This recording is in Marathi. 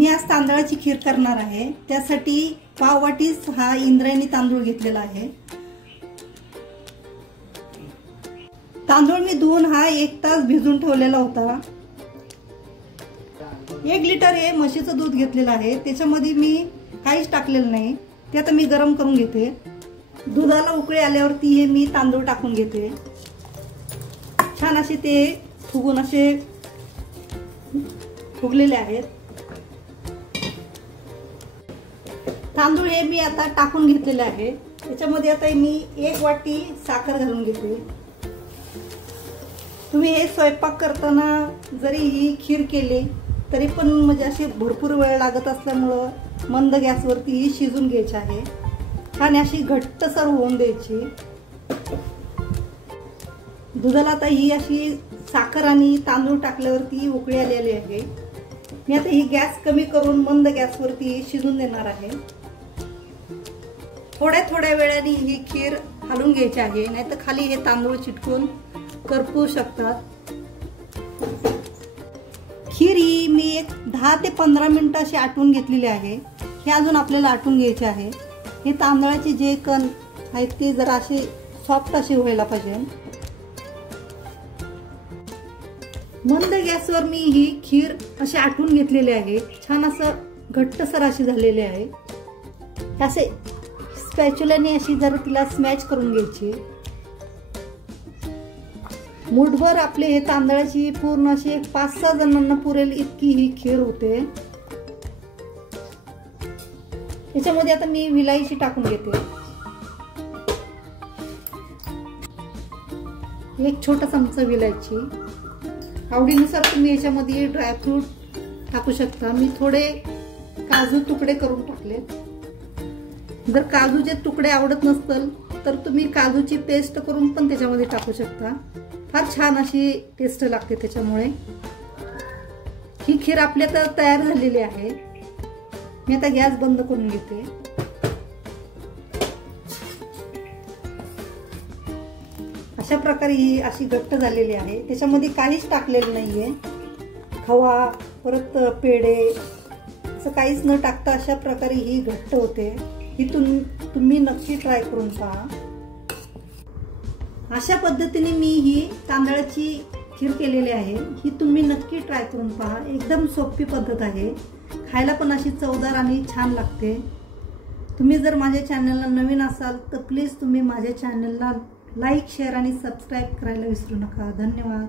मी आज तांदळाची खीर करणार आहे। त्यासाठी पाव वाटी हा इंद्रायणी तांदूळ घेतलेला आहे। तांदूळ मी धुवून 1 तास भिजून ठेवलेला होता। 1 लिटर हे म्हशीचं दूध घेतलेलं आहे। त्याच्यामध्ये मी काहीच टाकलेलं नाही। ते आता मी गरम करून घेते। दुधाला उकळी आल्यावरती हे मी तांदूळ टाकून घेते। छान असे ते फुगून असे फुगलेले आहेत। तांदूळ हे मी आता टाकून घेतलेले आहे। त्याच्यामध्ये आता मी 1 वाटी साखर घालून घेते। तुम्ही हे स्वयंपाक करताना जरी ही खीर केली तरी पण म्हणजे अशी भरपूर वेळ लागत असल्यामुळे मंद गॅसवरती ही शिजून घ्यायची आहे। छान अशी घट्टसर होऊन द्यायची। दुधाला आता ही अशी साखर आणि तांदूळ टाकल्यावरती उकळी आलेली आहे। मी आता ही गॅस कमी करून मंद गॅसवरती शिजून देणार आहे। थोड्या वेळाने ही खीर हलवून घ्यायची आहे, नाहीतर खाली हे तांदूळ चिटकून करपू शकतात। खीर ही मी एक 10 ते 15 मिनिटं अशी आटवून घेतलेली आहे। हे अजून आपल्याला आटवून घ्यायचे आहे। हे तांदळाचे जे कण आहेत ते जरा असे सॉफ्ट असे व्हायला पाहिजे। मंद गॅसवर मी ही खीर अशी आटवून घेतलेली आहे। छान असं घट्टसर अशी झालेली आहे। असे स्पॅच्युलाने अशी जरा तिला स्मॅच करून घ्यायची। मुठभर आपले हे तांदळाची पूर्ण अशी 5-6 जणांना पुरेल इतकी ही खीर होते। याच्यामध्ये आता मी विलायची टाकून घेते। 1 छोटा चमचा विलायची। आवडीनुसार तुम्ही याच्यामध्ये ड्रायफ्रूट टाकू शकता। मी थोडे काजू तुकडे करून टाकले। जर काजूचे तुकडे आवडत नसतील तर तुम्ही काजूची पेस्ट करून पण त्याच्यामध्ये टाकू शकता। फार छान अशी टेस्ट लागते त्याच्यामुळे। ही खीर आपल्या तर तयार झालेली आहे। मी आता गॅस बंद करून घेते। अशा प्रकारे ही अशी घट्ट झालेली आहे। त्याच्यामध्ये काहीच टाकलेलं नाहीये। खवा परत पेढे असं काहीच न टाकता अशा प्रकारे ही घट्ट होते। ही तुम्ही नक्की ट्राय करून पहा। अशा पद्धतीने मी ही तांदळाची खीर केलेली आहे। ही तुम्ही नक्की ट्राय करून पहा। एकदम सोपी पद्धत आहे। खायला पण अशी चवदार आणि छान लागते। तुम्ही जर माझ्या चॅनलला नवीन असाल तर प्लीज तुम्ही माझ्या चॅनलला लाईक, शेअर आणि सबस्क्राईब करायला विसरू नका। धन्यवाद।